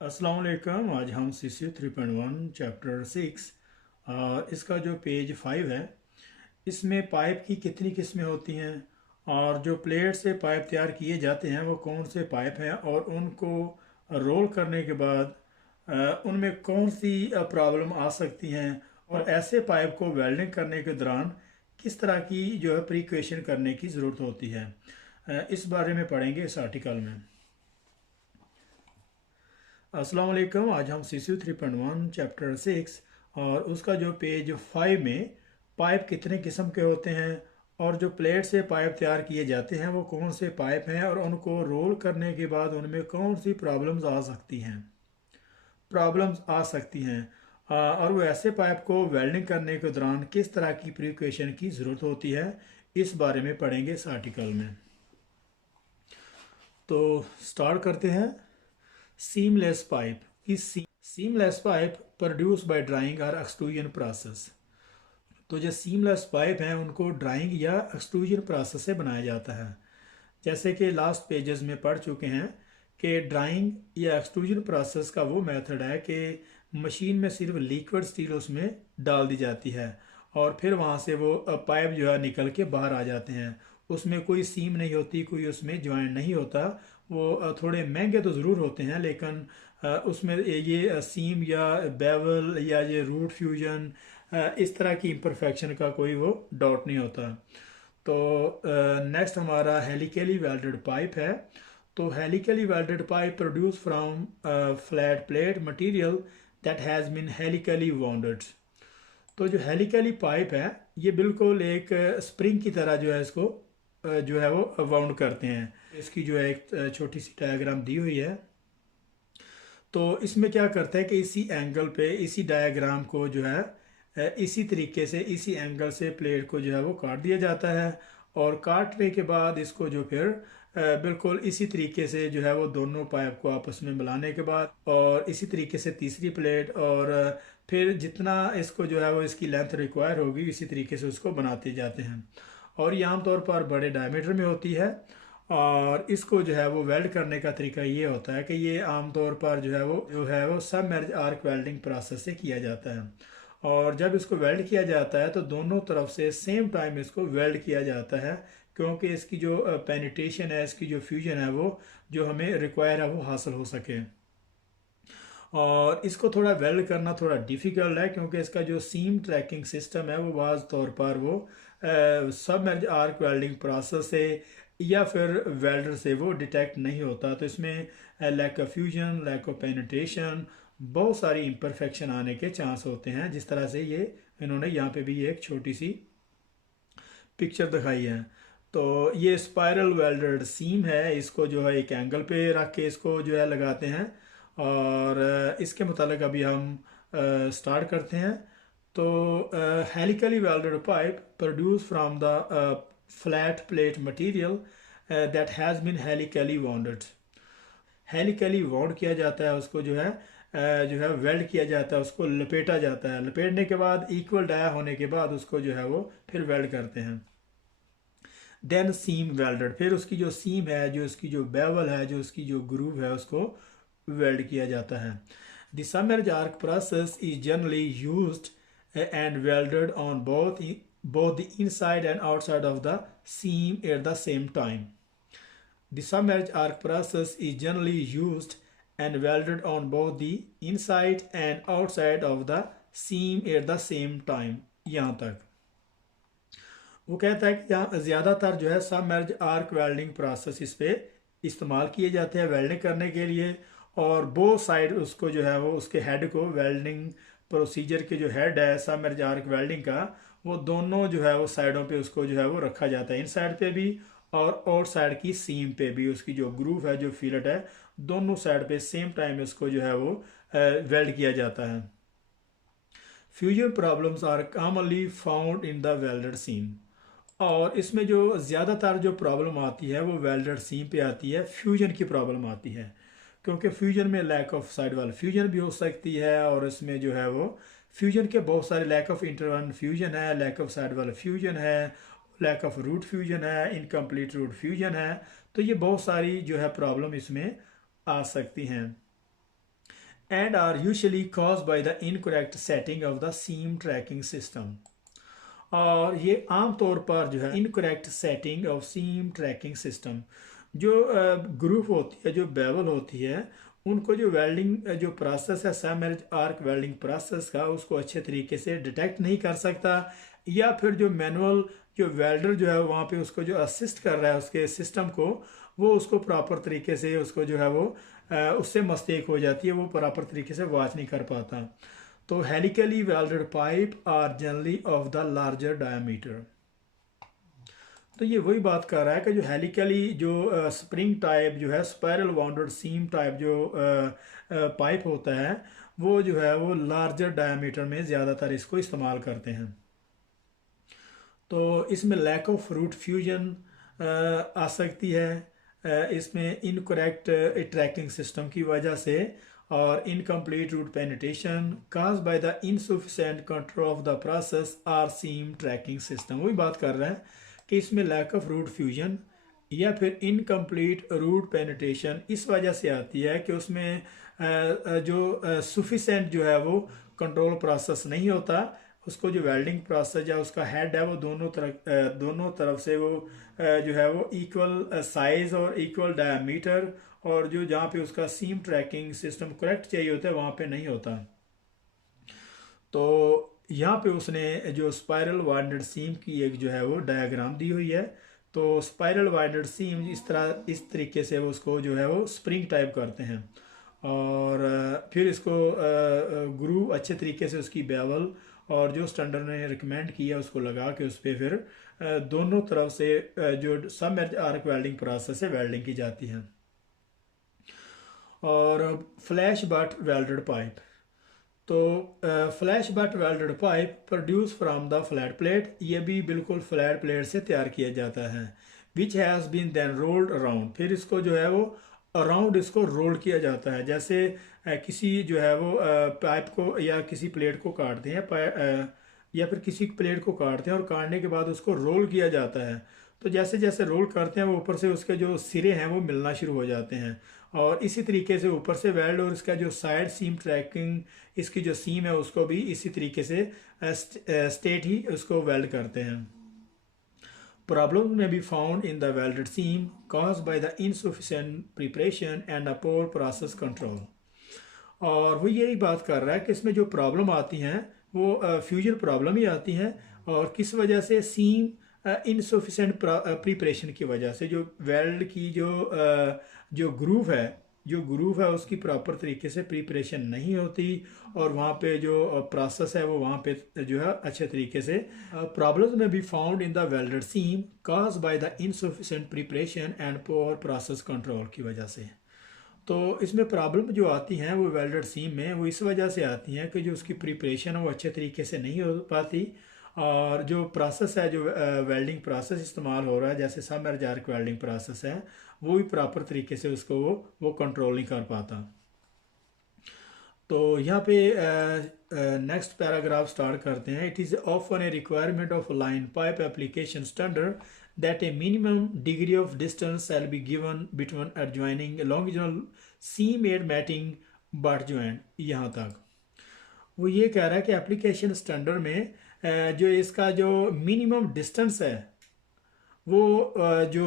अस्सलाम वालेकुम। आज हम CCU 3.1 चैप्टर 6 इसका जो पेज 5 है, इसमें पाइप की कितनी किस्में होती हैं और जो प्लेट से पाइप तैयार किए जाते हैं वो कौन से पाइप हैं और उनको रोल करने के बाद उनमें कौन सी प्रॉब्लम आ सकती हैं और ऐसे पाइप को वेल्डिंग करने के दौरान किस तरह की जो है प्रिकॉशन करने की ज़रूरत होती है, इस बारे में पढ़ेंगे इस आर्टिकल में। अस्सलाम वालेकुम। आज हम CCU 3.1 चैप्टर 6 और उसका जो पेज 5 में पाइप कितने किस्म के होते हैं और जो प्लेट से पाइप तैयार किए जाते हैं वो कौन से पाइप हैं और उनको रोल करने के बाद उनमें कौन सी प्रॉब्लम्स आ सकती हैं और वो ऐसे पाइप को वेल्डिंग करने के दौरान किस तरह की प्रिकॉशन की ज़रूरत होती है, इस बारे में पढ़ेंगे इस आर्टिकल में। तो स्टार्ट करते हैं। Seamless pipe is seamless pipe produce by drawing और एक्सट्रूजन प्रोसेस। तो जो सीमलेस पाइप हैं उनको ड्राइंग या एक्सट्रूजन प्रोसेस से बनाया जाता है। जैसे कि लास्ट पेजेस में पढ़ चुके हैं कि ड्राइंग या एक्सट्रूजन प्रोसेस का वो मेथड है कि मशीन में सिर्फ लिक्विड स्टील उसमें डाल दी जाती है और फिर वहाँ से वो पाइप जो है निकल के बाहर आ जाते हैं। उसमें कोई सीम नहीं होती, कोई उसमें ज्वाइंट नहीं होता। वो थोड़े महंगे तो ज़रूर होते हैं लेकिन उसमें ये सीम या बेवल या ये रूट फ्यूजन इस तरह की इम्परफेक्शन का कोई वो डाउट नहीं होता। तो नेक्स्ट हमारा हेलिकली वेल्डेड पाइप है। तो helically welded pipe produce from flat plate material that has been helically wounded. तो जो हेलिकली पाइप है ये बिल्कुल एक स्प्रिंग की तरह जो है इसको जो है वो वाउंड करते हैं। इसकी जो है एक छोटी सी डायग्राम दी हुई है। तो इसमें क्या करता है कि इसी एंगल पे इसी डायग्राम को जो है इसी तरीके से इसी एंगल से प्लेट को जो है वो काट दिया जाता है और काटने के बाद इसको जो फिर बिल्कुल इसी तरीके से जो है वो दोनों पाइप को आपस में मिलाने के बाद और इसी तरीके से तीसरी प्लेट और फिर जितना इसको जो है वो इसकी लेंथ रिक्वायर होगी इसी तरीके से उसको बनाते जाते हैं और ये आमतौर पर बड़े डायमीटर में होती है। और इसको जो है वो वेल्ड करने का तरीका ये होता है कि ये आमतौर पर जो है वो सबमर्ज आर्क वेल्डिंग प्रोसेस से किया जाता है और जब इसको वेल्ड किया जाता है तो दोनों तरफ से सेम टाइम इसको वेल्ड किया जाता है क्योंकि इसकी जो पेनिट्रेशन है, इसकी जो फ्यूजन है वो जो हमें रिक्वायर है वो हासिल हो सके। और इसको थोड़ा वेल्ड करना थोड़ा डिफ़िकल्ट है क्योंकि इसका जो सीम ट्रैकिंग सिस्टम है वो बाज़ तौर पर वो सबमर्ज आर्क वेल्डिंग प्रोसेस से या फिर वेल्डर से वो डिटेक्ट नहीं होता। तो इसमें lack of fusion, lack of penetration, बहुत सारी इम्परफेक्शन आने के चांस होते हैं। जिस तरह से ये इन्होंने यहाँ पे भी एक छोटी सी पिक्चर दिखाई है। तो ये स्पाइरल वेल्डेड सीम है, इसको जो है एक एंगल पे रख के इसको जो है लगाते हैं और इसके मुतालिक अभी हम स्टार्ट करते हैं। तो helically welded pipe produce from the flat plate material that has been helically wounded. Helically wound किया जाता है उसको जो है वेल्ड किया जाता है, उसको लपेटा जाता है। लपेटने के बाद इक्वल डाया होने के बाद उसको जो है वो फिर वेल्ड करते हैं। देन सीम वेल्डेड, फिर उसकी जो सीम है, जो उसकी जो बेवल है, जो उसकी जो ग्रूव है उसको वेल्ड किया जाता है। The submerge arc process is generally used and welded on both the inside and outside of the seam at the same time. The submerged arc process is generally used and welded on both the inside and outside of the seam at the same time। यहाँ तक वो कहता है कि यहाँ ज़्यादातर जो है सबमर्ज आर्क वेल्डिंग प्रोसेस इस पे इस्तेमाल किए जाते हैं वेल्डिंग करने के लिए और बोथ साइड उसको जो है वो उसके हेड को वेल्डिंग प्रोसीजर के जो हेड है सबमर्ज आर्क वेल्डिंग का वो दोनों जो है वो साइडों पे उसको जो है वो रखा जाता है, इन साइड पे भी और आउट साइड की सीम पे भी। उसकी जो ग्रूव है, जो फिलेट है, दोनों साइड पे सेम टाइम इसको जो है वो वेल्ड किया जाता है। Fusion problems are commonly found in the welded seam. और इसमें जो ज़्यादातर जो प्रॉब्लम आती है वो वेल्डेड सीम पे आती है, फ्यूजन की प्रॉब्लम आती है क्योंकि फ्यूजन में लैक ऑफ साइड वाल फ्यूजन भी हो सकती है और इसमें जो है वो फ्यूजन के बहुत सारे लैक ऑफ इंटरवन फ्यूजन है, लैक ऑफ साइड वाल फ्यूजन है, लैक ऑफ रूट फ्यूजन है, इनकम्प्लीट रूट फ्यूजन है। तो ये बहुत सारी जो है प्रॉब्लम इसमें आ सकती हैं। and are usually caused by the incorrect setting of the seam tracking system. और ये आम तौर पर जो है incorrect setting of seam tracking system, जो ग्रुप होती है, जो बेवल होती है, उनको जो वेल्डिंग जो प्रोसेस है सबमर्ज आर्क वेल्डिंग प्रोसेस का, उसको अच्छे तरीके से डिटेक्ट नहीं कर सकता, या फिर जो मैनुअल जो वेल्डर जो है वहाँ पे उसको जो असिस्ट कर रहा है उसके सिस्टम को, वो उसको प्रॉपर तरीके से उसको जो है वो उससे मिस्टेक हो जाती है, वो प्रॉपर तरीके से वॉच नहीं कर पाता। तो helically welded pipe are generally of the larger diameter. तो ये वही बात कर रहा है कि जो हेलिकली जो स्प्रिंग टाइप जो है स्पायरल वाउंडेड सीम टाइप जो पाइप होता है, वो जो है वो लार्जर डायमीटर में ज़्यादातर इसको इस्तेमाल करते हैं। तो इसमें लैक ऑफ रूट फ्यूजन आ सकती है, इसमें इनकरेक्ट ट्रैकिंग सिस्टम की वजह से, और incomplete root penetration cause by the insufficient control of the process or seam tracking system. वही बात कर रहे हैं कि इसमें लैक ऑफ रूट फ्यूजन या फिर इनकम्प्लीट रूट पेनिट्रेशन इस वजह से आती है कि उसमें जो सफिशेंट जो है वो कंट्रोल प्रोसेस नहीं होता, उसको जो वेल्डिंग प्रोसेस या उसका हेड है वो दोनों तरफ से वो जो है वो इक्वल साइज और इक्वल डायमीटर, और जो जहाँ पे उसका सीम ट्रैकिंग सिस्टम करेक्ट चाहिए होता है वहाँ पे नहीं होता। तो यहाँ पे उसने जो स्पाइरल वाइंडेड सीम की एक जो है वो डायग्राम दी हुई है। तो स्पाइरल वाइंडेड सीम इस तरीके से वो उसको जो है वो स्प्रिंग टाइप करते हैं, और फिर इसको ग्रू अच्छे तरीके से उसकी बेवल और जो स्टैंडर्ड ने रिकमेंड किया उसको लगा के उस पर फिर दोनों तरफ से जो सबमर्ज आर्क वेल्डिंग प्रोसेस है वेल्डिंग की जाती है। और फ्लैश बट वेल्डेड पाइप, तो flash but welded pipe produce from the flat plate, ये भी बिल्कुल फ्लैट प्लेट से तैयार किया जाता है, which has been then rolled around, फिर इसको जो है वो अराउंड इसको रोल किया जाता है। जैसे किसी जो है वो पाइप को या किसी प्लेट को काटते हैं या फिर किसी प्लेट को काटते हैं और काटने के बाद उसको रोल किया जाता है। तो जैसे जैसे रोल करते हैं वो ऊपर से उसके जो सिरे हैं वो मिलना शुरू हो जाते हैं, और इसी तरीके से ऊपर से वेल्ड और इसका जो साइड सीम ट्रैकिंग इसकी जो सीम है उसको भी इसी तरीके से स्ट्रेट ही उसको वेल्ड करते हैं। Problems may be found in the welded seam caused by the insufficient preparation and a poor process control। और वो यही बात कर रहा है कि इसमें जो प्रॉब्लम आती हैं वो फ्यूजन प्रॉब्लम ही आती हैं, और किस वजह से सीम इनसफिशेंट प्रिपरेशन की वजह से, जो वेल्ड की जो ग्रूव है उसकी प्रॉपर तरीके से प्रिपरेशन नहीं होती, और वहाँ पे जो प्रोसेस है वो वहाँ पे जो है अच्छे तरीके से प्रॉब्लम्स में भी found in the welded seam cause by the insufficient preparation and poor process control की वजह से। तो इसमें प्रॉब्लम जो आती हैं वो वेल्डेड सीम में वो इस वजह से आती हैं कि जो उसकी प्रिपरेशन है वो अच्छे तरीके से नहीं हो पाती, और जो प्रोसेस है जो वेल्डिंग प्रोसेस इस्तेमाल हो रहा है जैसे सबमर्ज आर्क वेल्डिंग प्रोसेस है वो भी प्रॉपर तरीके से उसको वो कंट्रोल नहीं कर पाता। तो यहाँ पे नेक्स्ट पैराग्राफ स्टार्ट करते हैं। It is often A requirement of line pipe application standard that a minimum degree of distance shall be given between adjoining longitudinal seam-made matting butt joint। यहाँ तक वो ये कह रहा है कि एप्लीकेशन स्टैंडर्ड में जो इसका जो मिनिमम डिस्टेंस है वो जो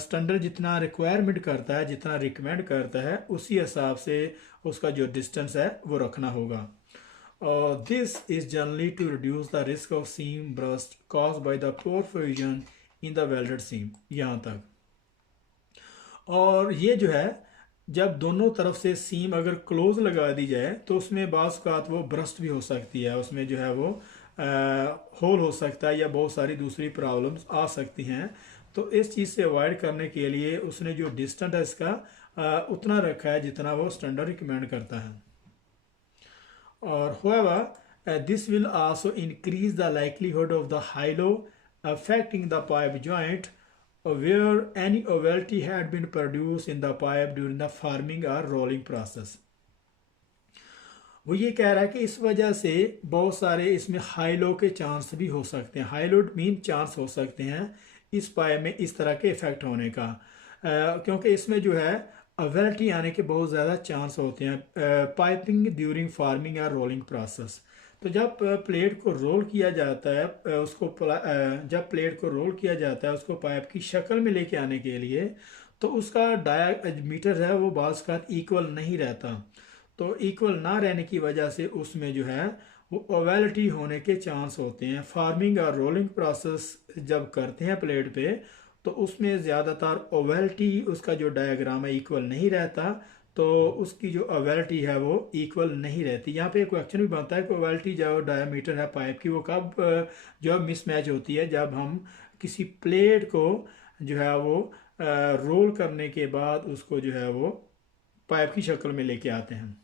स्टैंडर्ड जितना रिक्वायरमेंट करता है, जितना रिकमेंड करता है, उसी हिसाब से उसका जो डिस्टेंस है वो रखना होगा। और this is generally to reduce the risk of seam burst caused by the poor fusion in the welded seam. यहाँ तक और ये जो है जब दोनों तरफ से सीम अगर क्लोज लगा दी जाए तो उसमें बाज़ औक़ात वो ब्रस्ट भी हो सकती है, उसमें जो है वो होल हो सकता है या बहुत सारी दूसरी प्रॉब्लम्स आ सकती हैं। तो इस चीज़ से अवॉइड करने के लिए उसने जो डिस्टेंस है इसका उतना रखा है जितना वो स्टैंडर्ड रिकमेंड करता है। और however this will also increase the likelihood of the halo affecting the pipe joint where any ovality had been produced in the pipe during the forming or rolling process। वो ये कह रहा है कि इस वजह से बहुत सारे इसमें हाइलो के चांस भी हो सकते हैं। हाइलो मीन चांस हो सकते हैं इस पाइप में इस तरह के इफेक्ट होने का, क्योंकि इसमें जो है अवेलिटी आने के बहुत ज़्यादा चांस होते हैं। पाइपिंग ड्यूरिंग फार्मिंग या रोलिंग प्रोसेस, तो जब प्लेट को रोल किया जाता है जब प्लेट को रोल किया जाता है उसको पाइप की शक्ल में लेके आने के लिए, तो उसका डायामीटर है वो बाज़ का इक्वल नहीं रहता। तो इक्वल ना रहने की वजह से उसमें जो है वो ओवेलिटी होने के चांस होते हैं। फार्मिंग और रोलिंग प्रोसेस जब करते हैं प्लेट पे, तो उसमें ज़्यादातर ओवेलिटी उसका जो डायग्राम है इक्वल नहीं रहता, तो उसकी जो ओवेलिटी है वो इक्वल नहीं रहती। यहाँ पे एक क्वेश्चन भी बनता है कि ओवेलिटी जो डायमीटर है पाइप की वो कब जो मिसमैच होती है, जब हम किसी प्लेट को जो है वो रोल करने के बाद उसको जो है वो पाइप की शक्ल में लेके आते हैं।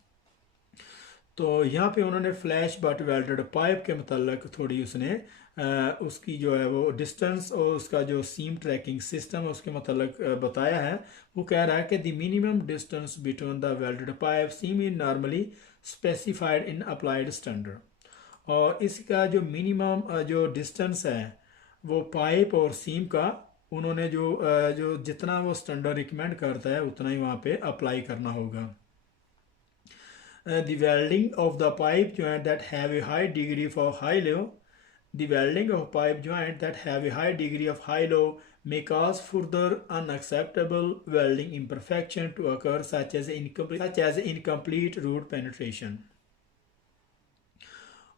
तो यहाँ पे उन्होंने फ्लैश बट वेल्डेड पाइप के मतलब थोड़ी उसने उसकी जो है वो डिस्टेंस और उसका जो सीम ट्रैकिंग सिस्टम है उसके मतलब बताया है। वो कह रहा है कि the minimum distance between the welded pipe seam in normally specified in applied standard, और इसका जो मिनिमम जो डिस्टेंस है वो पाइप और सीम का उन्होंने जो जितना वो स्टैंडर्ड रिकमेंड करता है उतना ही वहाँ पे अप्लाई करना होगा। The welding of the pipe joint that have a high degree of high-low, the welding of pipe joint that have a high degree of high-low may cause further unacceptable welding imperfection to occur, such as incomplete root penetration.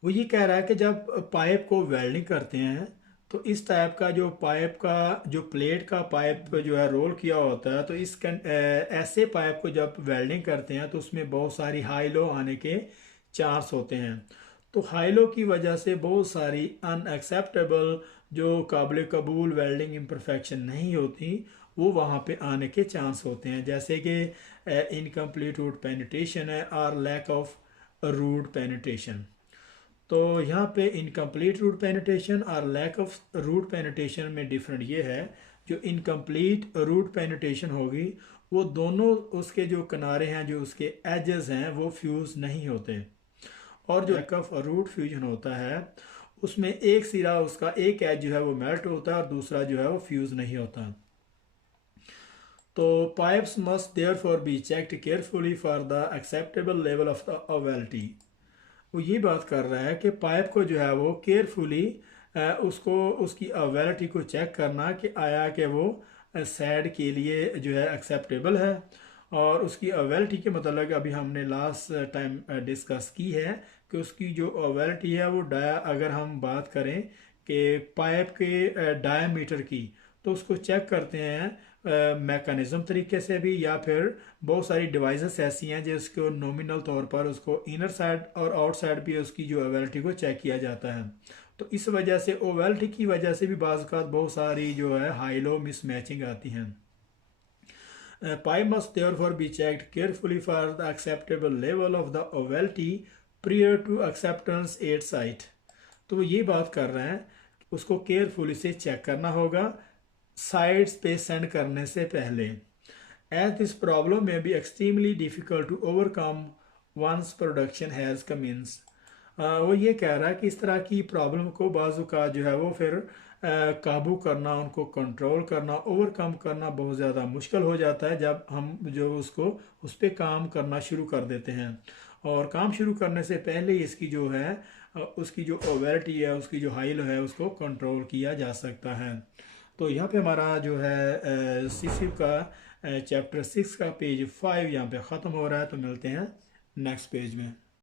वो ये कह रहा है कि जब pipe को welding करते हैं तो इस टाइप का जो पाइप का जो प्लेट का पाइप जो है रोल किया होता है, तो ऐसे पाइप को जब वेल्डिंग करते हैं तो उसमें बहुत सारी हाई लो आने के चांस होते हैं। तो हाई लो की वजह से बहुत सारी अनएक्सेप्टेबल जो काबिल कबूल वेल्डिंग इम्परफेक्शन नहीं होती वो वहाँ पे आने के चांस होते हैं, जैसे कि इनकम्प्लीट रूट पेनिट्रेशन है और लैक ऑफ रूट पेनिट्रेशन। तो यहाँ पे इनकम्प्लीट रूट पेनिट्रेशन और लैक ऑफ रूट पेनिट्रेशन में डिफरेंट ये है, जो इनकम्प्लीट रूट पेनिट्रेशन होगी वो दोनों उसके जो किनारे हैं जो उसके एजेस हैं वो फ्यूज़ नहीं होते, और जो लैक ऑफ रूट फ्यूजन होता है उसमें एक सिरा उसका एक एज जो है वो मेल्ट होता है और दूसरा जो है वो फ्यूज़ नहीं होता। तो pipes must therefore be checked carefully for the acceptable level of the ovality. वो ये बात कर रहा है कि पाइप को जो है वो केयरफुली उसको उसकी अवेलिटी को चेक करना कि आया कि वो सैड के लिए जो है एक्सेप्टेबल है, और उसकी अवेलिटी के मतलब अभी हमने लास्ट टाइम डिस्कस की है कि उसकी जो अवेलिटी है वो अगर हम बात करें कि पाइप के डायमीटर की, तो उसको चेक करते हैं मैकेनिज़्म तरीके से भी, या फिर बहुत सारी डिवाइसेस ऐसी हैं जिसको नॉमिनल तौर पर उसको इनर साइड और आउट साइड भी उसकी जो ओवेलिटी को चेक किया जाता है। तो इस वजह से ओवेलिटी की वजह से भी बाज़ बहुत सारी जो है हाई लो मिसमैचिंग आती हैं। Pipe must therefore be checked carefully for the acceptable level of the ovality prior to acceptance at site. तो वो ये बात कर रहे हैं उसको केयरफुली से चेक करना होगा साइड्स पे सेंड करने से पहले। As this problem may be extremely difficult to overcome once production has commence. वो ये कह रहा है कि इस तरह की प्रॉब्लम को बाजू का जो है वो फिर काबू करना, उनको कंट्रोल करना, ओवरकम करना बहुत ज़्यादा मुश्किल हो जाता है जब हम जो उसको उस पर काम करना शुरू कर देते हैं। और काम शुरू करने से पहले इसकी जो है उसकी जो ओवेलिटी है उसकी जो हाई लो है उसको कंट्रोल किया जा सकता है। तो यहाँ पे हमारा जो है सीसी का चैप्टर 6 का पेज 5 यहाँ पे ख़त्म हो रहा है। तो मिलते हैं नेक्स्ट पेज में।